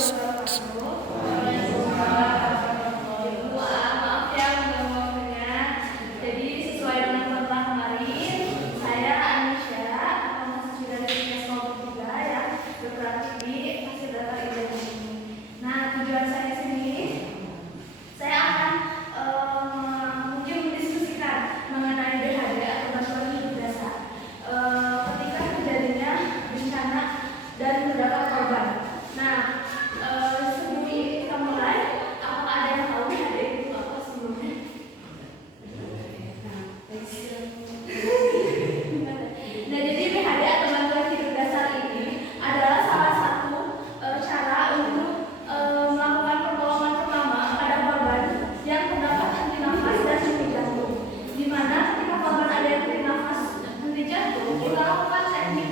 Maaf ya ngomongnya. Jadi sesuai dengan pertemuan kemarin, saya Anisha, mahasiswa dari IPS 03 ya, berpraktik di Fasilitator Ilmu ini. Nah, tujuan saya sini, saya akan mungkin mendiskusikan mengenai BHD atau bantuan hidup dasar ketika terjadinya bencana dan terdapat korban. Nah, sebelum kita mulai, apakah ada yang tahu BHD itu apa sebelumnya? Nah, jadi BHD atau bantuan hidup dasar ini adalah salah satu cara untuk melakukan pertolongan pertama pada korban yang terdapat henti nafas dan henti jantung. Di mana ketika korban ada yang henti nafas, henti jantung, kita lakukan teknik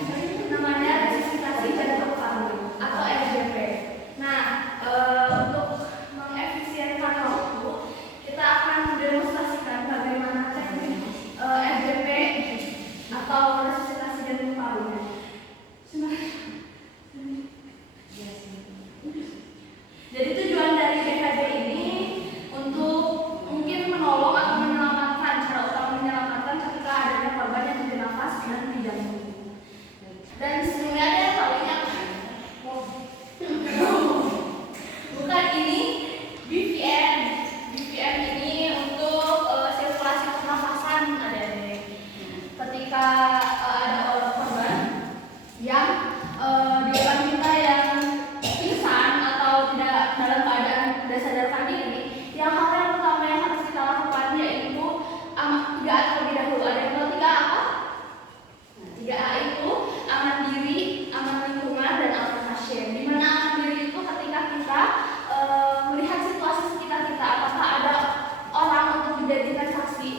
namanya resusitasi jantung paru atau RJP. Nah, untuk mengefisienkan waktu, kita akan mendemonstrasikan bagaimana teknik RJP atau resusitasi jantung paru. Jadi tujuan dari BHD ini untuk mungkin menolong atau menyelamatkan, cara utama menyelamatkan ketika adanya korban yang henti nafas dan henti jantung. Dan sebelumnya ada yang tahu ini apa? Bukan, ini BVM. BVM ini untuk sirkulasi pernafasan adik-adik. Ketika ada orang korban yang di depan kita yang pingsan atau tidak dalam keadaan tidak sadarkan diri, yang hal yang pertama yang harus kita lakukan yaitu 3A terlebih dahulu. Ada yang tahu 3A apa? Nah, 3A itu aman diri, aman lingkungan, dan aman pasien. Di mana aman diri itu ketika kita melihat situasi sekitar kita, apakah ada orang untuk dijadikan saksi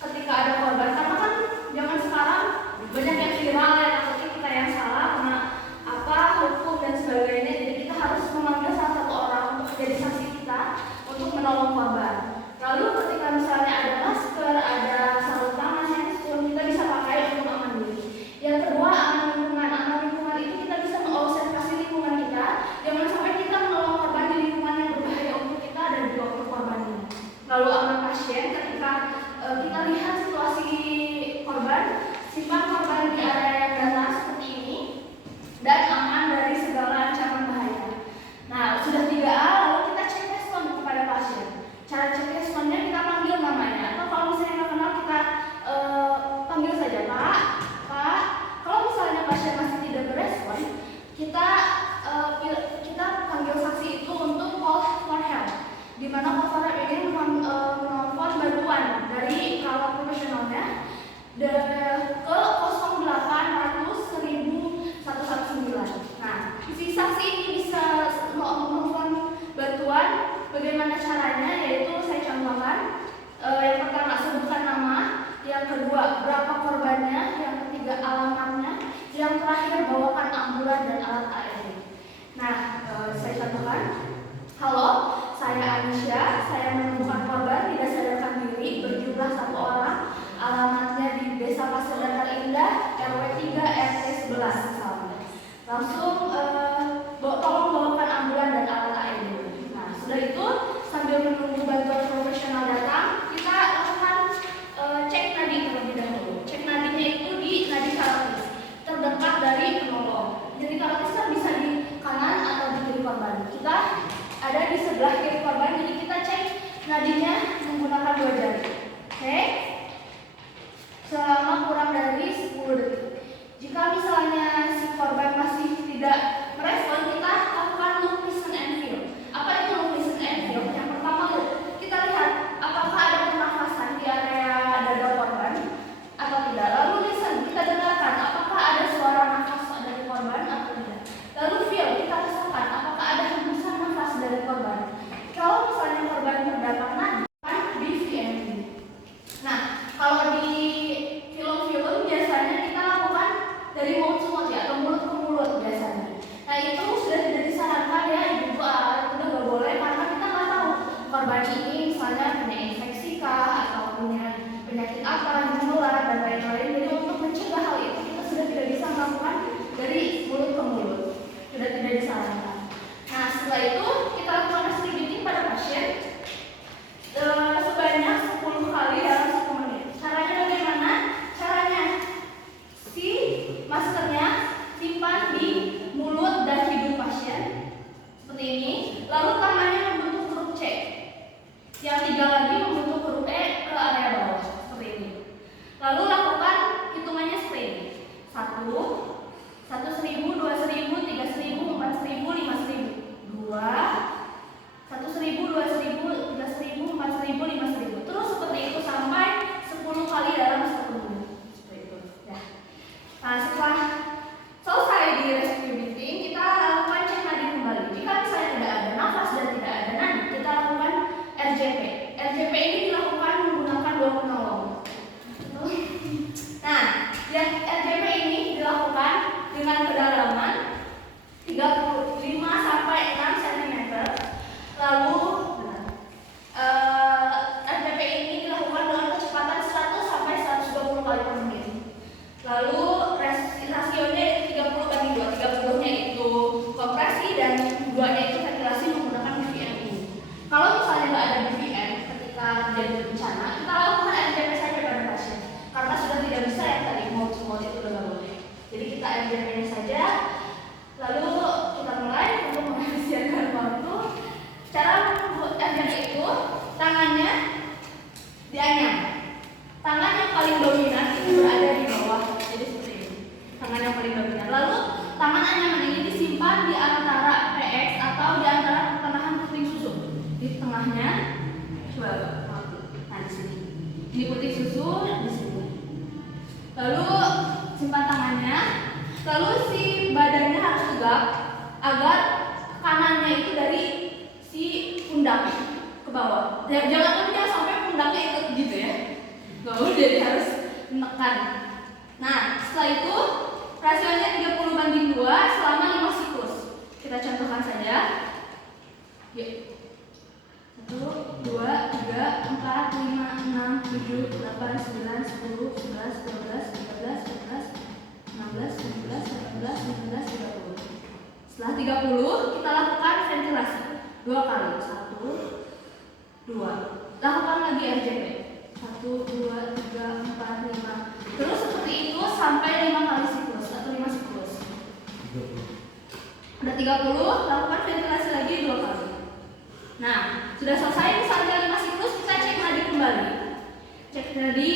ketika ada korban. Karena kan zaman sekarang banyak yang viral ya, takutnya kita yang salah kena hukum dan sebagainya. Jadi kita harus memanggil salah satu orang untuk menjadi saksi kita untuk menolong korban. Lalu ketika misalnya ada masker, ada sarung tangan, handphone, kita bisa pakai untuk aman diri. Yang kedua, aman lingkungan. Aman lingkungan itu kita bisa mengobservasi lingkungan kita, jangan sampai kita menolong korban di lingkungan yang berbahaya untuk kita dan juga untuk korbannya. Lalu aman pasien, ketika kita lihat situasi korban, simpan korban di area yang datar seperti ini dan aman dari segala ancaman bahaya. Nah, sudah 3A, lalu kita cek respon kepada pasien. Cara cek responnya kita panggil namanya, atau kalau misalnya nggak kenal kita panggil saja Pak. Kalau misalnya pasien masih tidak berespon, kita panggil saksi itu untuk call for help. Di mana call for help ini menelpon bantuan dari kawat profesionalnya ke 0800 1119. Nah, si saksi ini bisa menelpon bantuan. Bagaimana caranya? Yaitu saya contohkan. Yang pertama, sebutkan nama. Yang kedua, berapa korbannya. Yang ketiga, alamatnya. Yang terakhir, bawakan ambulan dan alat AED. Nah, saya contohkan. Halo, saya Anisha. Saya menemukan korban tidak sadarkan diri berjumlah 1 orang. Alamatnya di Desa Pasir Datar Indah, RW 3 RT 11 misalnya. Langsung tolong bawakan ambulan dan alat AED. Nah, sudah itu sambil menunggu bantuan profesional datang, kita lakukan cek nadi terlebih dahulu. Cek nadinya itu di nadi karatis terdekat dari penolong. Jadi karatis kan bisa di kanan atau di kiri korban. Kita ada di sebelah kiri korban, jadi kita cek nadinya menggunakan 2 jari. Oke? Selama kurang dari 10 detik. Jika misalnya si korban masih tidak merespon, kita lakukan look, listen, and feel. Apa itu look, listen, and feel? Yang pertama, kita lihat apakah ada pernafasan di area dada korban atau tidak. Lalu listen, kita dengarkan apakah ada suara nafas dari korban atau tidak. Lalu feel, kita rasakan apakah ada hembusan nafas dari korban. Kalau misalnya korban terdapat nadi, BVM. Nah, kalau di film-film biasanya kita lakukan dari mouth to mouth Keduanya itu ventilasi menggunakan BVM ini. Kalau misalnya nggak ada BVM ketika terjadi bencana, kita lakukan RJP saja pada pasien. Karena sudah tidak bisa yang tadi mau itu udah nggak boleh. Jadi kita RJP saja. Lalu kita mulai untuk menghasilkan waktu. Cara membuat RJP itu tangannya dianyam. Tangan yang paling dominan itu berada di bawah. Jadi seperti ini. Tangan yang paling dominan. Lalu tangan anyaman ini disimpan di antara PX atau di antara pertengahan puting susu. Di tengahnya, coba nah di sini. Ini puting susu di sini. Lalu simpan tangannya. Lalu si badannya harus tegak agar kanannya itu dari si pundak ke bawah. Jangan sampai pundaknya ikut gitu ya. Jadi harus menekan. Nah, setelah itu rasionya 30:2 selama 5 siklus. Kita contohkan saja. Yuk. 1, 2, 3, 4, 5, 6, 7, 8, 9, 10, 11, 12, 13, 14, 16, 17, 18, 19, 30. Setelah 30 kita lakukan ventilasi 2 kali. 1, 2. Lakukan lagi RJP. 1, 2, 3, 4, 5. Terus seperti itu sampai 5 kali siklus atau 5 siklus. Udah 30, lakukan ventilasi lagi 2 kali. Nah, sudah selesai misalnya 5 siklus, kita cek nadi kembali. Cek nadi,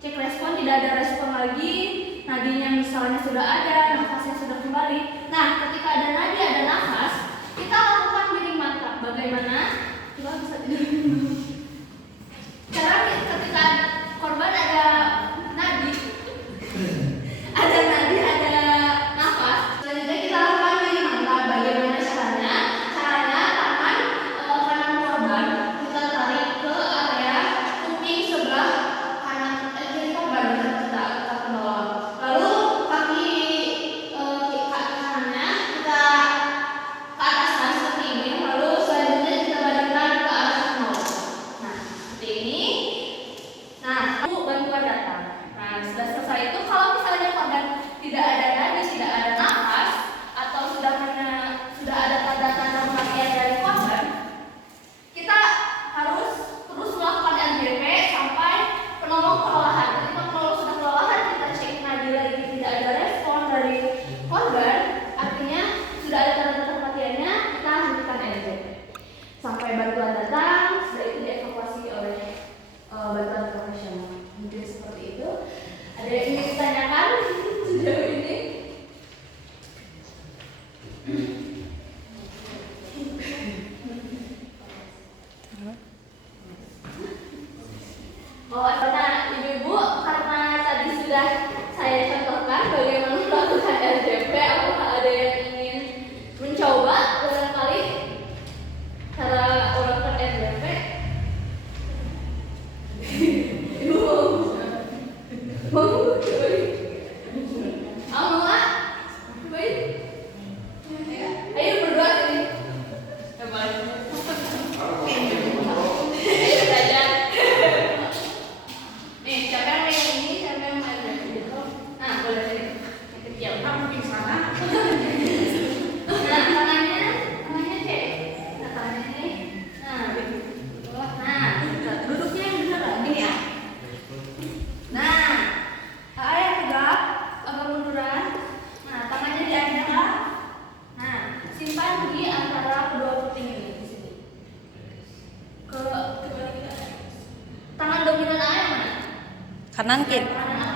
cek respon, tidak ada respon lagi. Nadinya misalnya sudah ada, nafasnya sudah kembali. Nah, ketika ada nadi, ada nafas, kita lakukan breathing mantra. Bagaimana? Coba bisa tidur. Cara ketika korban ada nadi, ada nafas. Selanjutnya kita lakukan breathing mantra. Bagaimana caranya? Caranya tangan kanan korban kita tarik ke area kuping sebelah kanan kiri korban, kita ke bawah. Lalu kaki kanannya kita ke ataskan seperti ini. Lalu selanjutnya kita balikkan ke arah nol. Nah, seperti ini. Nah, bantuan datang. Nah, sudah selesai itu kalau misalnya korban tidak ada nadi, tidak ada nafas, atau sudah ada tanda-tanda kematian dari korban, kita harus terus melakukan RJP sampai penolong kelelahan. Ketika penolong sudah kelelahan, kita cek nadi lagi, tidak ada respon dari korban, artinya sudah ada tanda-tanda kematiannya, kita hentikan RJP sampai bantuan datang. Setelah itu dievakuasi oleh bantuan profesional. Mungkin seperti itu. Ada yang ingin ditanyakan sejauh ini? Karena ibu-ibu, karena tadi sudah saya contohkan bagaimana melakukan RJP, apakah ada yang ingin mencoba barangkali cara melakukan RJP? Ayo berdoa sini. Ayo belajar. Nih, siapa yang main ini? Siapa yang main ini? Nah, boleh sini. Yang kecil. Kamu di sana. Nah, tangannya cek. Nah, tangannya ini. Nah, duduknya yang benar gini ya. Nah, ayah tegak, agak munduran. Nah, tangannya diangkat. Nah, simpan di antara kedua puting ini di sini. Tangan dominan ayah mana? Kanan kiri. Kanan